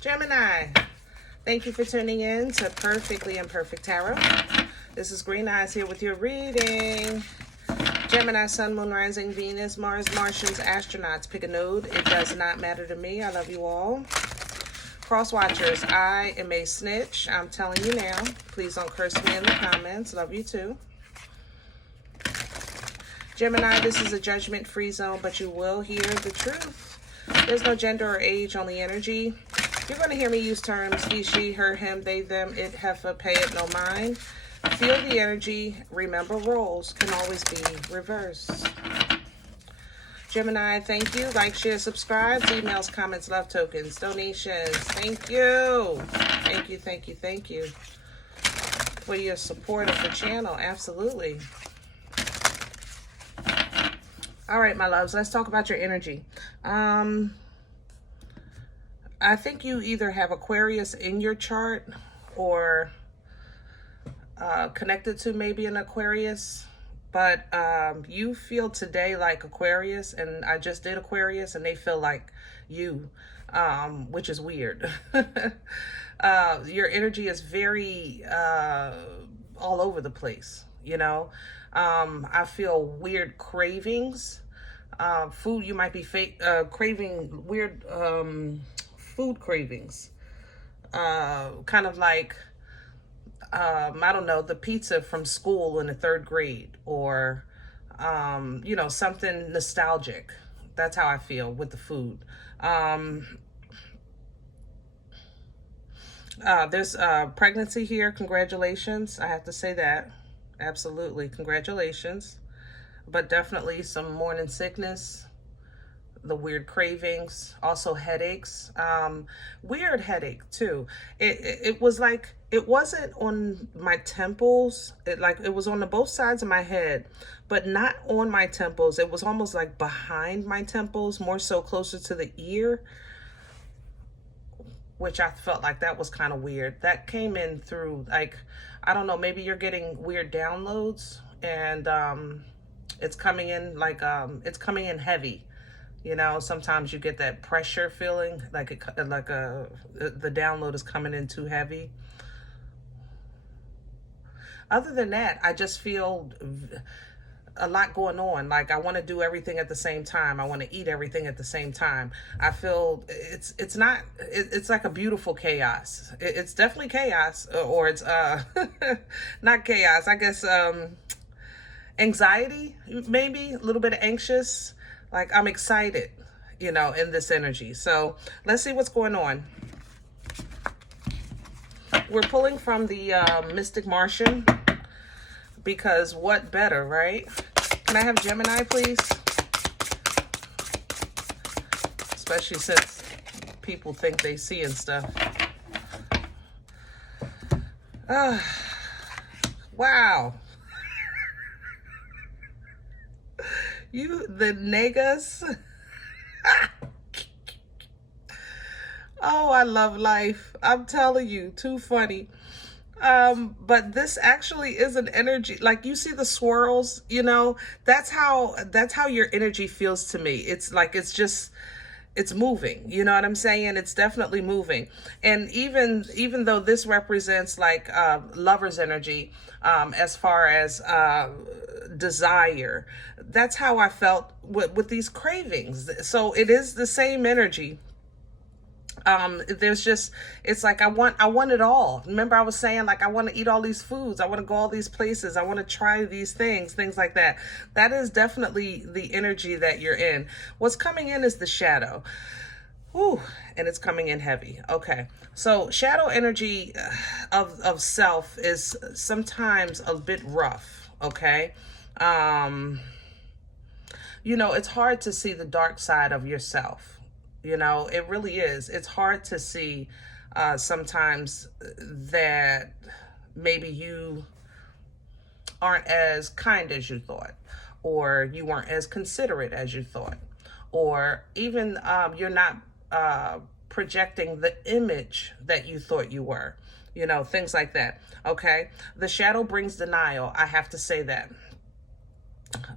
Gemini, thank you for tuning in to Perfectly Imperfect Tarot. This is Green Eyes here with your reading. Gemini, Sun, Moon, Rising, Venus, Mars, Martians, astronauts. Pick a node. It does not matter to me. I love you all. Cross watchers, I am a snitch. I'm telling you now. Please don't curse me in the comments. Love you too. Gemini, this is a judgment-free zone, but you will hear the truth. There's no gender or age, only energy. You're going to hear me use terms he, she, her, him, they, them, it, heifer, pay it, no mind. Feel the energy. Remember, roles can always be reversed. Gemini, thank you. Like, share, subscribe. Emails, comments, love tokens, donations. Thank you. Thank you, thank you, thank you for your support of the channel. Absolutely. All right, my loves, let's talk about your energy. I think you either have Aquarius in your chart or connected to maybe an Aquarius, but you feel today like Aquarius, and I just did Aquarius, and they feel like you, which is weird. Your energy is very all over the place, you know. I feel weird cravings. Food, you might be craving weird food cravings. Kind of like, I don't know, the pizza from school in the 3rd grade, or, you know, something nostalgic. That's how I feel with the food. There's pregnancy here. Congratulations. I have to say that. Absolutely. Congratulations. But definitely some morning sickness, the weird cravings, also headaches, weird headache too. It was like, it wasn't on my temples. It was on both sides of my head, but not on my temples. It was almost like behind my temples, more so closer to the ear, which I felt like that was kind of weird. That came in through, like, I don't know, maybe you're getting weird downloads, and it's coming in like, it's coming in heavy. You know, sometimes you get that pressure feeling, like the download is coming in too heavy. Other than that, I just feel a lot going on. Like, I want to do everything at the same time. I want to eat everything at the same time. I feel it's like a beautiful chaos. It's definitely chaos, or it's not chaos. I guess anxiety, maybe a little bit of anxious. Like, I'm excited, you know, in this energy. So let's see what's going on. We're pulling from the Mystic Martian, because what better, right? Can I have Gemini, please? Especially since people think they see and stuff. Wow. You, the niggas. Oh, I love life. I'm telling you, too funny. But this actually is an energy, like, you see the swirls, you know, that's how your energy feels to me. It's like, it's moving, you know what I'm saying? It's definitely moving. And even though this represents like lover's energy, as far as desire, that's how I felt with these cravings. So it is the same energy. There's just, it's like, I want it all. Remember I was saying, like, I want to eat all these foods. I want to go all these places. I want to try these things like that. That is definitely the energy that you're in. What's coming in is the shadow. Whew, and it's coming in heavy. Okay. So shadow energy of self is sometimes a bit rough. Okay. You know, it's hard to see the dark side of yourself. You know, it really is. It's hard to see sometimes that maybe you aren't as kind as you thought, or you weren't as considerate as you thought, or even you're not projecting the image that you thought you were, you know, things like that. Okay. The shadow brings denial. I have to say that.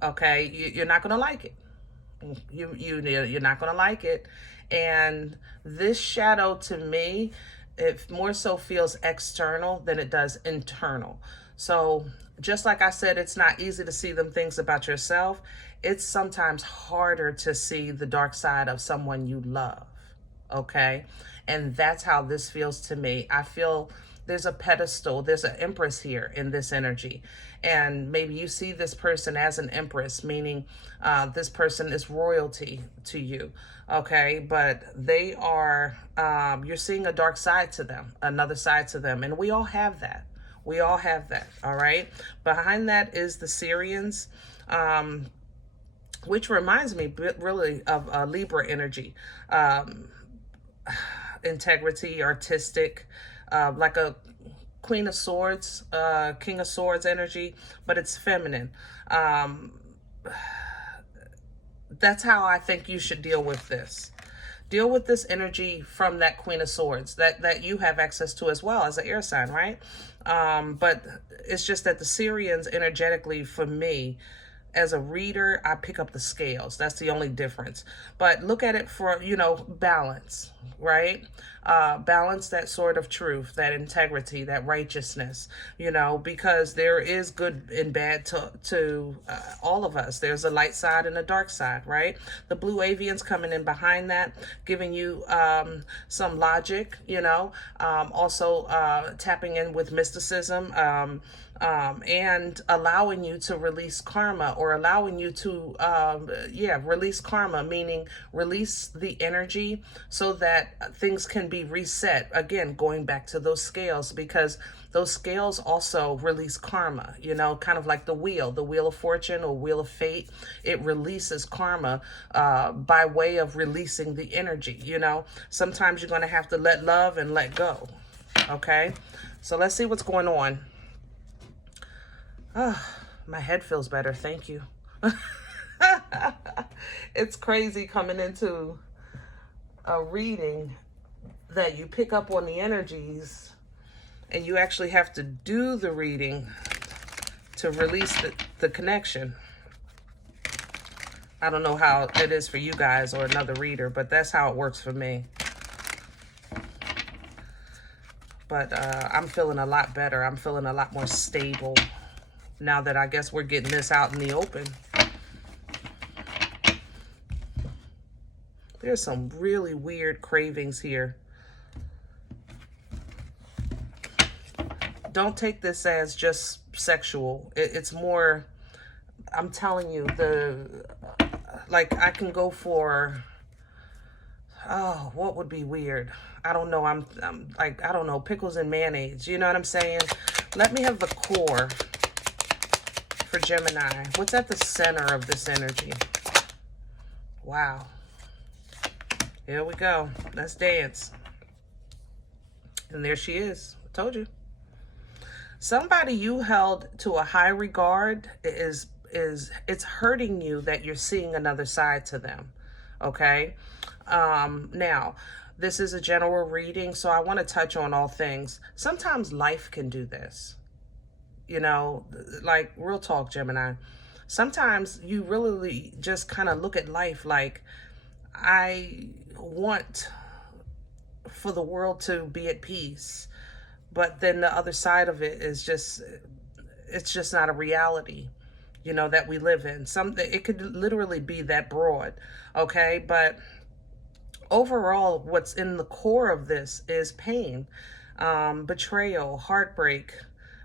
Okay. You're not going to like it. You're not going to like it. And this shadow to me, it more so feels external than it does internal. So just like I said, it's not easy to see them things about yourself. It's sometimes harder to see the dark side of someone you love. Okay. And that's how this feels to me. I feel there's a pedestal, there's an empress here in this energy. And maybe you see this person as an empress, meaning this person is royalty to you. Okay. But they are, you're seeing a dark side to them, another side to them. And we all have that. We all have that. All right. Behind that is the Syrians, which reminds me really of Libra energy. Integrity, artistic, like a Queen of Swords, King of Swords energy, but it's feminine. That's how I think you should deal with this. Deal with this energy from that Queen of Swords that you have access to as well as an air sign, right? But it's just that the Syrians energetically, for me, as a reader, I pick up the scales. That's the only difference. But look at it for, you know, balance, right? Balance that sort of truth, that integrity, that righteousness, you know, because there is good and bad to all of us. There's a light side and a dark side, right? The blue avians coming in behind that, giving you some logic, you know, also tapping in with mysticism, and allowing you to release karma, or allowing you to, release karma, meaning release the energy so that things can be reset. Again, going back to those scales, because those scales also release karma, you know, kind of like the wheel of fortune or wheel of fate. It releases karma by way of releasing the energy, you know. Sometimes you're going to have to let love and let go. Okay, so let's see what's going on. My head feels better. Thank you. It's crazy coming into a reading that you pick up on the energies and you actually have to do the reading to release the connection. I don't know how it is for you guys or another reader, but that's how it works for me. But I'm feeling a lot better. I'm feeling a lot more stable now that I guess we're getting this out in the open. There's some really weird cravings here. Don't take this as just sexual. It's more, I'm telling you, like I can go for, what would be weird? I don't know. I'm like, I don't know, pickles and mayonnaise. You know what I'm saying? Let me have the core for Gemini. What's at the center of this energy? Wow. Here we go. Let's dance. And there she is. I told you. Somebody you held to a high regard it's hurting you that you're seeing another side to them. Okay? Now, this is a general reading, so I want to touch on all things. Sometimes life can do this. You know, like real talk, Gemini. Sometimes you really just kind of look at life like, I want for the world to be at peace. But then the other side of it is just, it's just not a reality, you know, that we live in. It could literally be that broad, okay? But overall, what's in the core of this is pain, betrayal, heartbreak.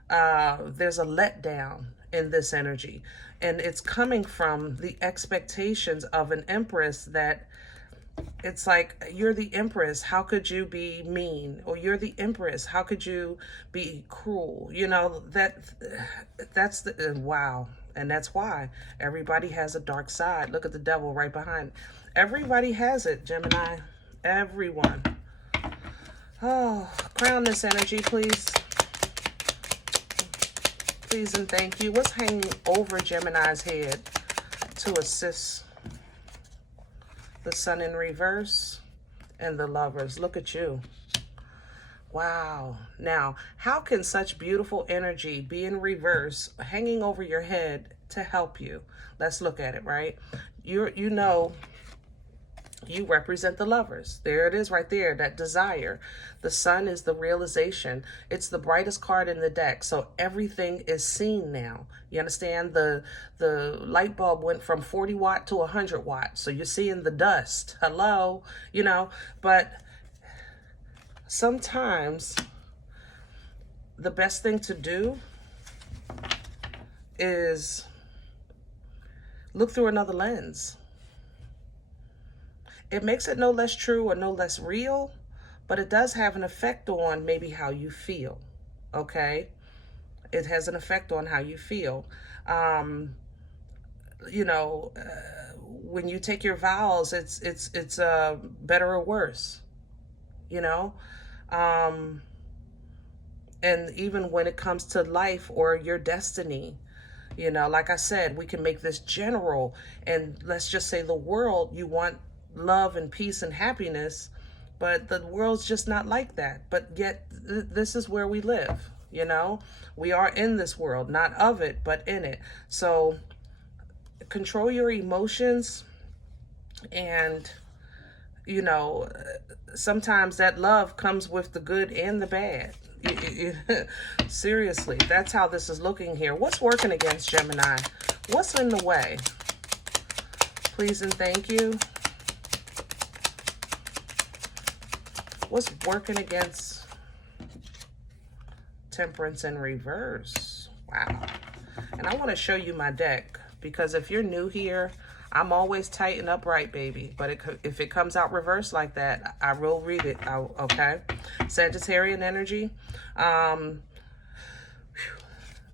There's a letdown in this energy. And it's coming from the expectations of an empress that it's like, you're the empress, how could you be mean? Or you're the empress, how could you be cruel? You know, that's the, wow. And that's why everybody has a dark side. Look at the devil right behind. Everybody has it, Gemini. Everyone. Oh, crown this energy, please. Please and thank you. What's hanging over Gemini's head to assist? The Sun in reverse and the Lovers. Look at you. Wow. Now, how can such beautiful energy be in reverse, hanging over your head to help you? Let's look at it, right? You know, You represent the lovers. There it is right there, that desire. The sun is the realization. It's the brightest card in the deck. So everything is seen now. You understand? The light bulb went from 40 watt to 100 watt. So you're seeing the dust. Hello, you know, but sometimes the best thing to do is look through another lens. It makes it no less true or no less real, but it does have an effect on maybe how you feel, okay? It has an effect on how you feel. You know, when you take your vows, it's better or worse, you know? And even when it comes to life or your destiny, you know, like I said, we can make this general, and let's just say the world, you want love and peace and happiness, but the world's just not like that. But yet this is where we live, you know. We are in this world, not of it, but in it. So control your emotions, and you know, sometimes that love comes with the good and the bad. Seriously, that's how this is looking here. What's working against Gemini? What's in the way? Please and thank you. What's working against Temperance in reverse? Wow. And I want to show you my deck, because if you're new here, I'm always tight and upright, baby. But if it comes out reverse like that, I will read it. Okay. Sagittarian energy.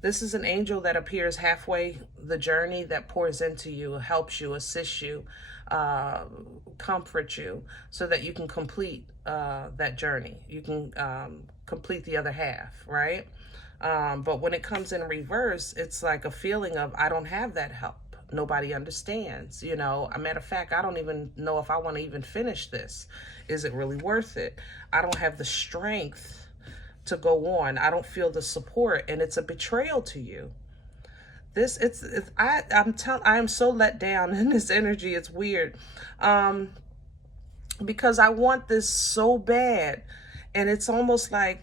This is an angel that appears halfway the journey, that pours into you, helps you, assists you, comforts you, so that you can complete that journey. You can complete the other half, right? But when it comes in reverse, it's like a feeling of, I don't have that help. Nobody understands, you know. A matter of fact, I don't even know if I want to even finish this. Is it really worth it? I don't have the strength to go on. I don't feel the support, and it's a betrayal to you. This, I am so let down in this energy. It's weird, because I want this so bad, and it's almost like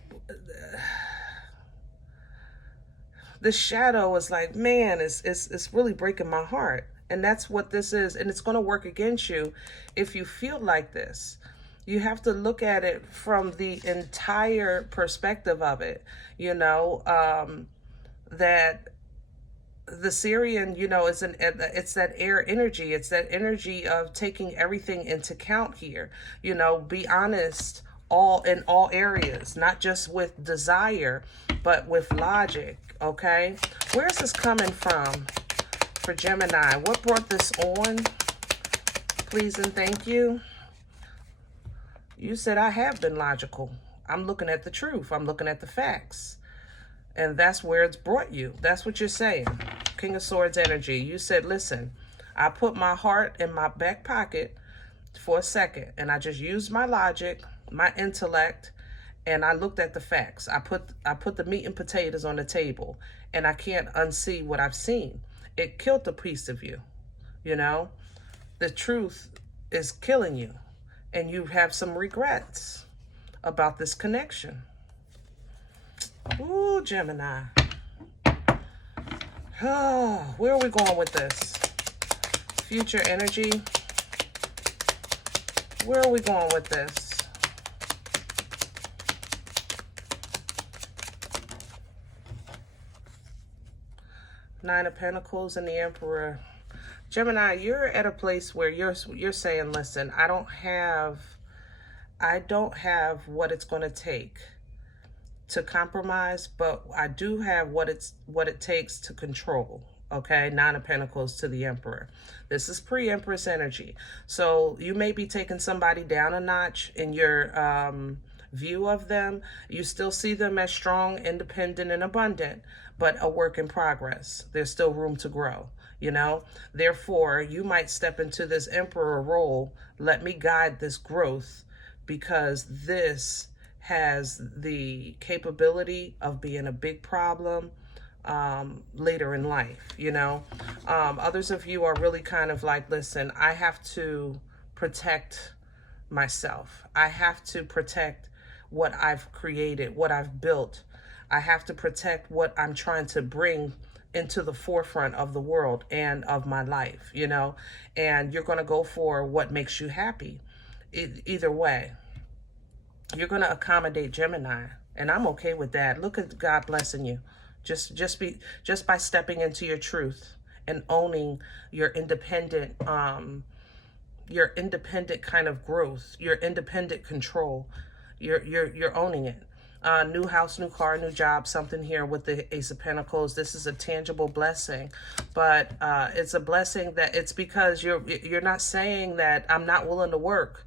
the shadow is like, man, it's really breaking my heart. And that's what this is. And it's going to work against you if you feel like this. You have to look at it from the entire perspective of it, you know, that the Syrian, you know, it's that air energy. It's that energy of taking everything into count here. You know, be honest in all areas, not just with desire, but with logic. Okay, where's this coming from for Gemini? What brought this on? Please and thank you. You said I have been logical. I'm looking at the truth. I'm looking at the facts. And that's where it's brought you. That's what you're saying. King of Swords energy. You said, listen, I put my heart in my back pocket for a second, and I just used my logic, my intellect, and I looked at the facts. I put the meat and potatoes on the table, and I can't unsee what I've seen. It killed a piece of you, you know? The truth is killing you, and you have some regrets about this connection. Ooh, Gemini. Oh, where are we going with this? Future energy. Where are we going with this? Nine of Pentacles and the Emperor. Gemini, you're at a place where you're saying, listen, I don't have what it's going to take to compromise, but I do have what it takes to control. Okay, Nine of Pentacles to the Emperor. This is pre-Empress energy. So you may be taking somebody down a notch in your view of them. You still see them as strong, independent, and abundant, but a work in progress. There's still room to grow, you know? Therefore, you might step into this Emperor role. Let me guide this growth, because this has the capability of being a big problem later in life, you know? Others of you are really kind of like, listen, I have to protect myself. I have to protect what I've created, what I've built. I have to protect what I'm trying to bring into the forefront of the world and of my life, you know, and you're going to go for what makes you happy. Either way, you're going to accommodate Gemini, and I'm okay with that. Look at God blessing you. Just by stepping into your truth and owning your independent kind of growth, your independent control. You're owning it. New house, new car, new job, something here with the Ace of Pentacles. This is a tangible blessing, but it's a blessing that it's because you're not saying that I'm not willing to work.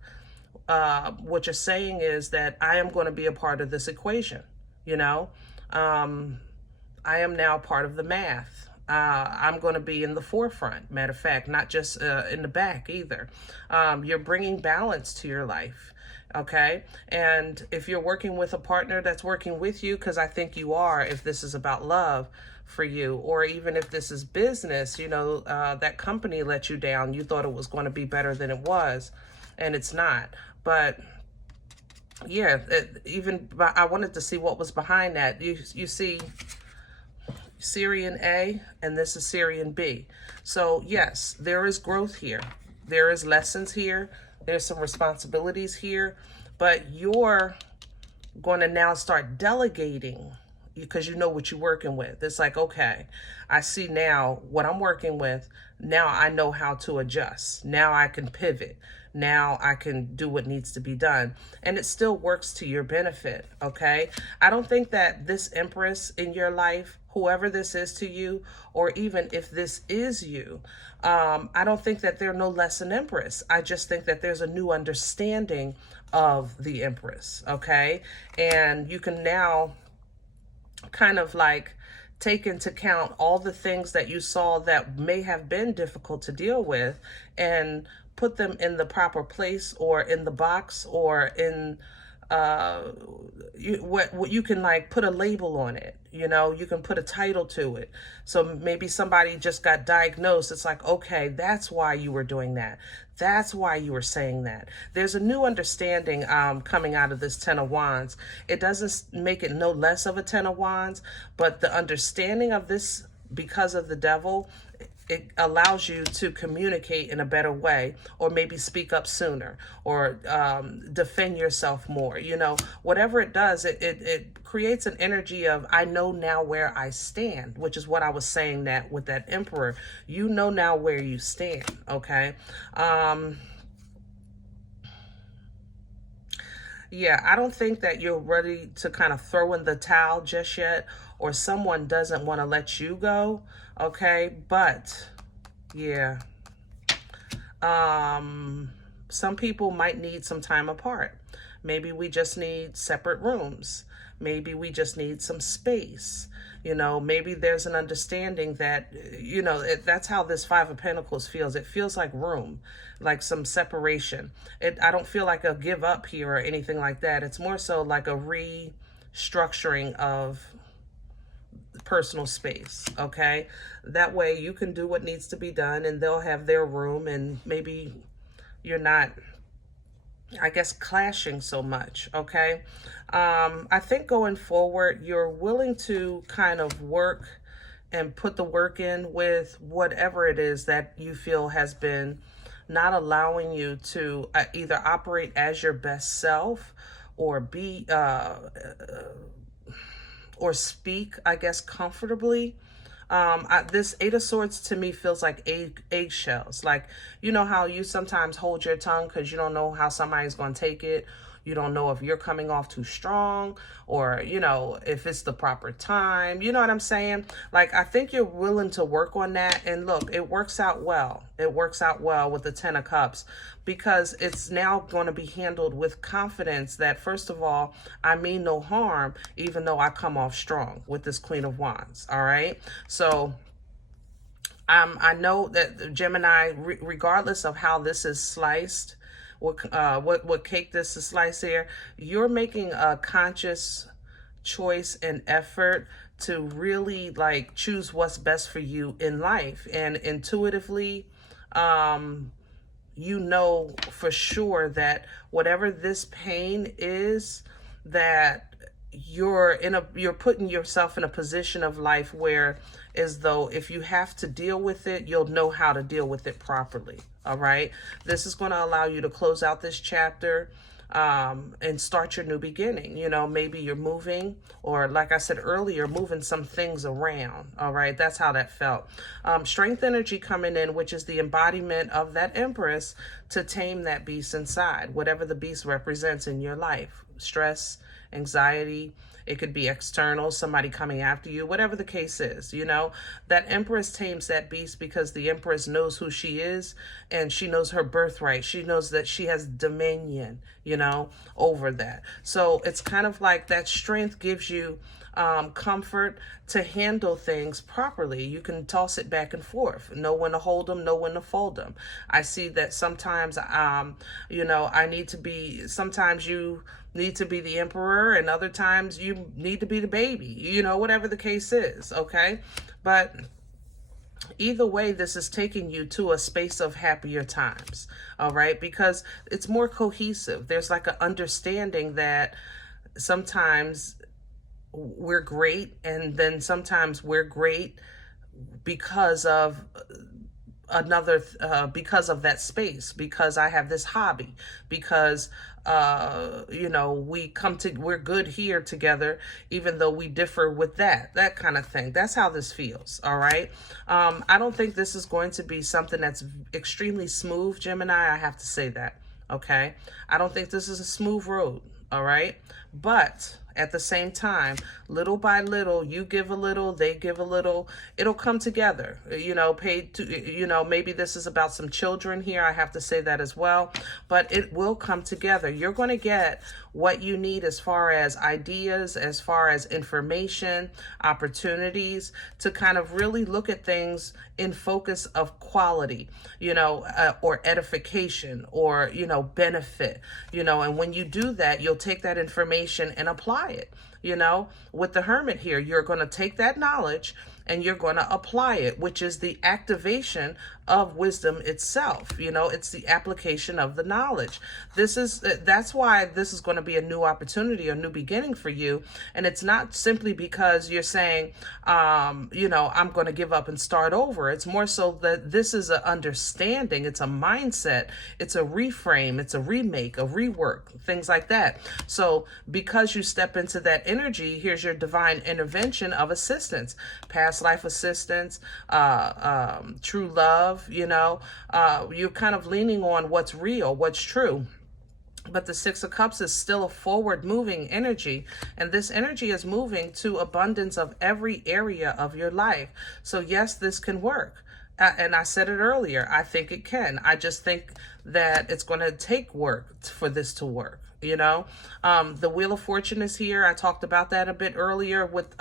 What you're saying is that I am going to be a part of this equation. You know, I am now part of the math. I'm going to be in the forefront. Matter of fact, not just in the back either. You're bringing balance to your life. Okay. And if you're working with a partner that's working with you, because I think you are, if this is about love for you, or even if this is business, you know, that company let you down. You thought it was going to be better than it was, and it's not. But yeah, I wanted to see what was behind that. You see Syrian A, and this is Syrian B. So yes, there is growth here. There is lessons here. There's some responsibilities here, but you're going to now start delegating because you know what you're working with. It's like, okay, I see now what I'm working with. Now I know how to adjust. Now I can pivot. Now I can do what needs to be done. And it still works to your benefit, okay? I don't think that this Empress in your life, whoever this is to you, or even if this is you, I don't think that they're no less an Empress. I just think that there's a new understanding of the Empress, okay? And you can now kind of like take into account all the things that you saw that may have been difficult to deal with and put them in the proper place or in the box or in what you can like put a label on it, you know, you can put a title to it. So maybe somebody just got diagnosed. It's like, okay, that's why you were doing that. That's why you were saying that. There's a new understanding coming out of this Ten of Wands. It doesn't make it no less of a Ten of Wands, but the understanding of this, because of the Devil, it allows you to communicate in a better way, or maybe speak up sooner, or defend yourself more. You know, whatever it does, it creates an energy of, I know now where I stand, which is what I was saying that with that Emperor. You know now where you stand, okay? Yeah, I don't think that you're ready to kind of throw in the towel just yet, or someone doesn't want to let you go, okay? But yeah, some people might need some time apart. Maybe we just need separate rooms. Maybe we just need some space. You know, maybe there's an understanding that, you know, that's how this Five of Pentacles feels. It feels like room, like some separation. I don't feel like a give up here or anything like that. It's more so like a restructuring of personal space, okay? That way you can do what needs to be done and they'll have their room, and maybe you're not, I guess, clashing so much, okay? I think going forward, you're willing to kind of work and put the work in with whatever it is that you feel has been not allowing you to either operate as your best self or be, or speak, I guess, comfortably. This Eight of Swords to me feels like eggshells. Like, you know how you sometimes hold your tongue because you don't know how somebody's going to take it. You don't know if you're coming off too strong, or, you know, if it's the proper time. You know what I'm saying? Like, I think you're willing to work on that. And look, it works out well. It works out well with the Ten of Cups, because it's now going to be handled with confidence that, first of all, I mean no harm, even though I come off strong with this Queen of Wands. All right. So I know that Gemini, regardless of how this is sliced, what cake this is sliced here, you're making a conscious choice and effort to really like choose what's best for you in life, and intuitively you know for sure that whatever this pain is, that you're putting yourself in a position of life where, as though if you have to deal with it, you'll know how to deal with it properly. All right. This is going to allow you to close out this chapter, and start your new beginning. You know, maybe you're moving, or like I said earlier, moving some things around. All right. That's how that felt. Strength energy coming in, which is the embodiment of that Empress to tame that beast inside, whatever the beast represents in your life. Stress, anxiety, it could be external, somebody coming after you, whatever the case is, you know, that Empress tames that beast because the Empress knows who she is, and she knows her birthright. She knows that she has dominion, you know, over that. So it's kind of like that strength gives you comfort to handle things properly. You can toss it back and forth, know when to hold them, know when to fold them. I see that sometimes, you know, sometimes you need to be the emperor, and other times you need to be the baby, you know, whatever the case is. Okay. But either way, this is taking you to a space of happier times. All right. Because it's more cohesive. There's like an understanding that sometimes we're great, and then sometimes we're great because of because of that space, because I have this hobby, because you know, we're good here together, even though we differ with that kind of thing. That's how this feels. All right. I don't think this is going to be something that's extremely smooth, Gemini. I have to say that. Okay. I don't think this is a smooth road. All right. But at the same time, little by little, you give a little, they give a little, it'll come together. You know, maybe this is about some children here. I have to say that as well, but it will come together. You're going to get what you need as far as ideas, as far as information, opportunities to kind of really look at things in focus of quality, you know, or edification, or, you know, benefit, you know, and when you do that, you'll take that information and apply it. You know, with the Hermit here, you're going to take that knowledge and you're going to apply it, which is the activation of wisdom itself. You know, it's the application of the knowledge. That's why this is going to be a new opportunity, a new beginning for you. And it's not simply because you're saying, you know, I'm going to give up and start over. It's more so that this is an understanding. It's a mindset. It's a reframe. It's a remake, a rework, things like that. So because you step into that energy, here's your divine intervention of assistance, past life assistance, true love. You know, you're kind of leaning on what's real, what's true. But the Six of Cups is still a forward moving energy. And this energy is moving to abundance of every area of your life. So yes, this can work. And I said it earlier, I think it can. I just think that it's going to take work for this to work. You know, the Wheel of Fortune is here. I talked about that a bit earlier with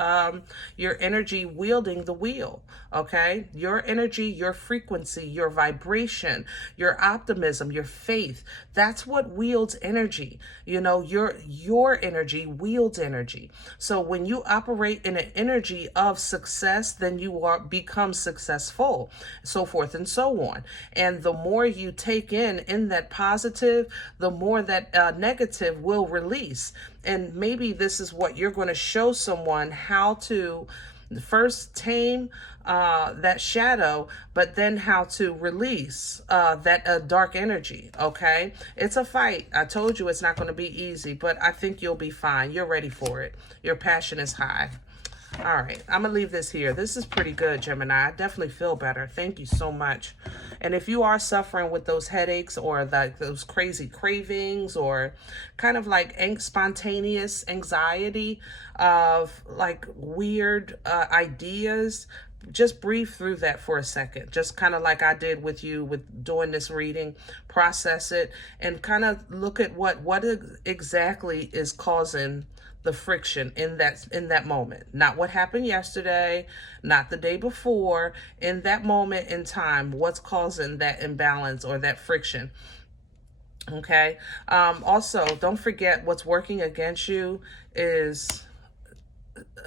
your energy wielding the wheel. Okay, your energy, your frequency, your vibration, your optimism, your faith. That's what wields energy. You know, your energy wields energy. So when you operate in an energy of success, then you become successful, so forth and so on. And the more you take in that positive, the more that negative will release. And maybe this is what you're going to show someone, how to first tame that shadow, but then how to release that dark energy. Okay, it's a fight. I told you it's not going to be easy, but I think you'll be fine. You're ready for it. Your passion is high. All right, I'm gonna leave this here. This is pretty good, Gemini. I definitely feel better. Thank you so much. And if you are suffering with those headaches, or those crazy cravings, or kind of like spontaneous anxiety of like weird ideas, just breathe through that for a second. Just kind of like I did with you with doing this reading, process it, and kind of look at what exactly is causing the friction in that moment. Not what happened yesterday, not the day before. In that moment in time, what's causing that imbalance or that friction? Okay. Also, don't forget, what's working against you is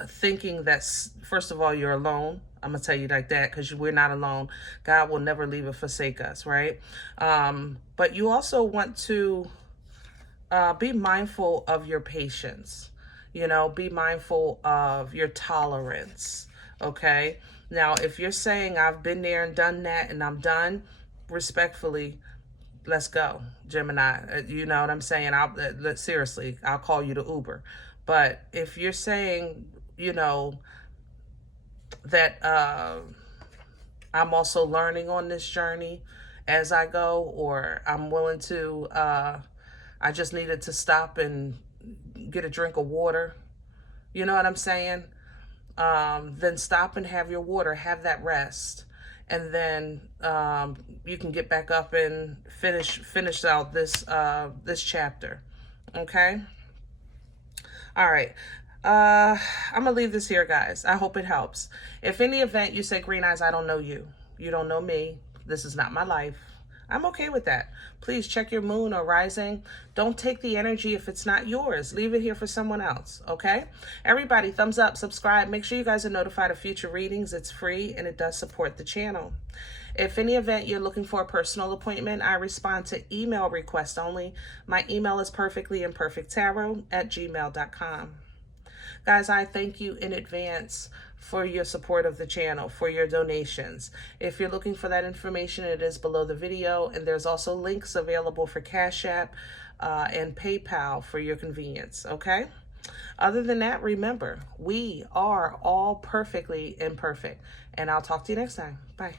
thinking that, first of all, you're alone. I'm going to tell you like that, because we're not alone. God will never leave or forsake us, right? But you also want to be mindful of your patience. You know, be mindful of your tolerance, okay? Now, if you're saying, I've been there and done that and I'm done, respectfully, let's go, Gemini. You know what I'm saying? Seriously, I'll call you the Uber. But if you're saying, you know, that I'm also learning on this journey as I go, or I'm willing to, I just needed to stop and get a drink of water, you know what I'm saying? Then stop and have your water, have that rest. And then you can get back up and finish out this chapter. Okay? All right. I'm gonna leave this here, guys. I hope it helps. If any event you say, Green Eyes, I don't know you. You don't know me. This is not my life. I'm okay with that. Please check your moon or rising. Don't take the energy if it's not yours. Leave it here for someone else, okay? Everybody, thumbs up, subscribe. Make sure you guys are notified of future readings. It's free and it does support the channel. If any event you're looking for a personal appointment, I respond to email requests only. My email is perfectlyimperfecttarot@gmail.com. Guys, I thank you in advance for your support of the channel, for your donations. If you're looking for that information, it is below the video, and there's also links available for CashApp and PayPal for your convenience, okay? Other than that, remember, we are all perfectly imperfect, and I'll talk to you next time. Bye.